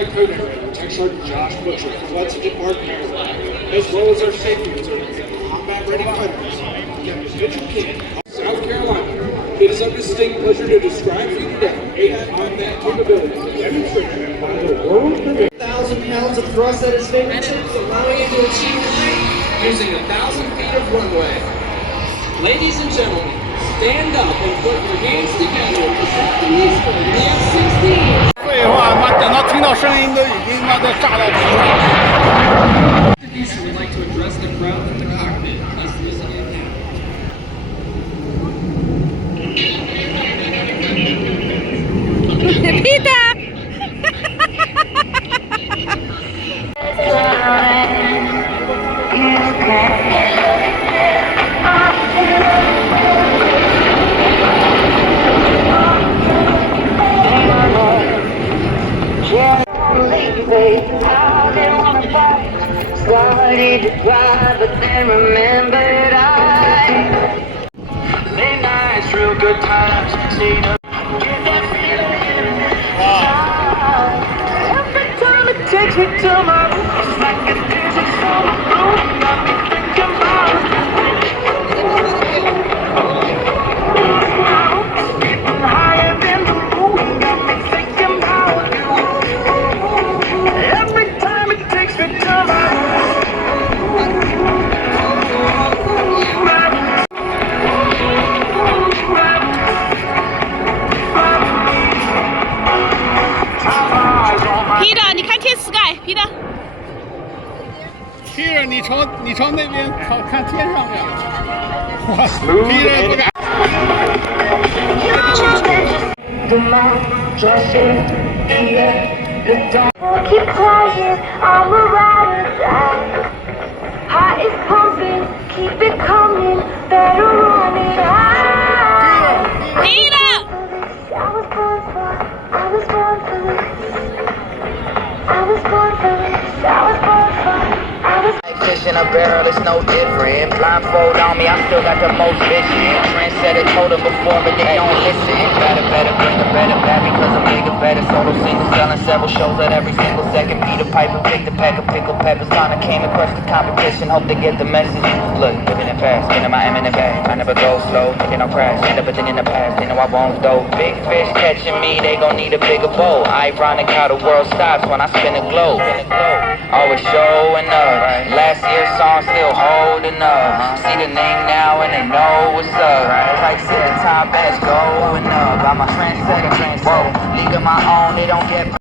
Certified Co-Narrator, Tech Sergeant Josh Butcher, floods in Mark Maryland, as well as our safety certificate, Combat Ready Fighters, Captain Mitchell King, South Carolina. It is our distinct pleasure to describe for you today 8 combat capabilities demonstrated by the world premiere. 1,000 pounds of thrust at his fingertips, allowing him to achieve using 1,000 feet of runway. Ladies and gentlemen, stand up and put your hands together for Captain Eastern in the F-16. 废话，妈等到听到声音都已经妈的炸到皮了。 Eastern would like to address the crowd in the cockpit. Let's listen in now. Peter! I didn't wanna fight. Started to cry, but then remembered late nights, real good times. Seen her get that feeling inside. Every time it takes me to my roots, it's like a dizzy summer bloom. Got me thinking about getting higher than the moon. Got me thinking about you. Every time it takes me to my Peter， 你看天 sky，Peter。Peter， 你朝那边看天上面。哇 ，Peter 不敢。 Keep quiet, I'm a rider. Heart is pumping, keep it coming, better run it out. Peter！ I was born for this. I was born for this. I was born for this. I was born for fish in a barrel, it's no different. Blindfold on me, I still got the most vision. Trend said it, told them before, but they don't listen. Better, bring the better back because I'm bigger, better. Solo single, selling several shows at every single second. Peter Piper, pick the pack of pickle peppers. Time came and crushed the competition, hope they get the message. Look, living it fast, getting my M in the bag. I never go slow, thinking I'll crash. End up a thing in the past, they know I won't go. Big fish catching me, they gon' need a bigger bowl. Ironic how the world stops when I spin a globe. Always showing up. Last year's song still holding up. See the name now and they know what's up. Price at the top, that's going up. I'm a trendsetter. Whoa, league of my own, they don't get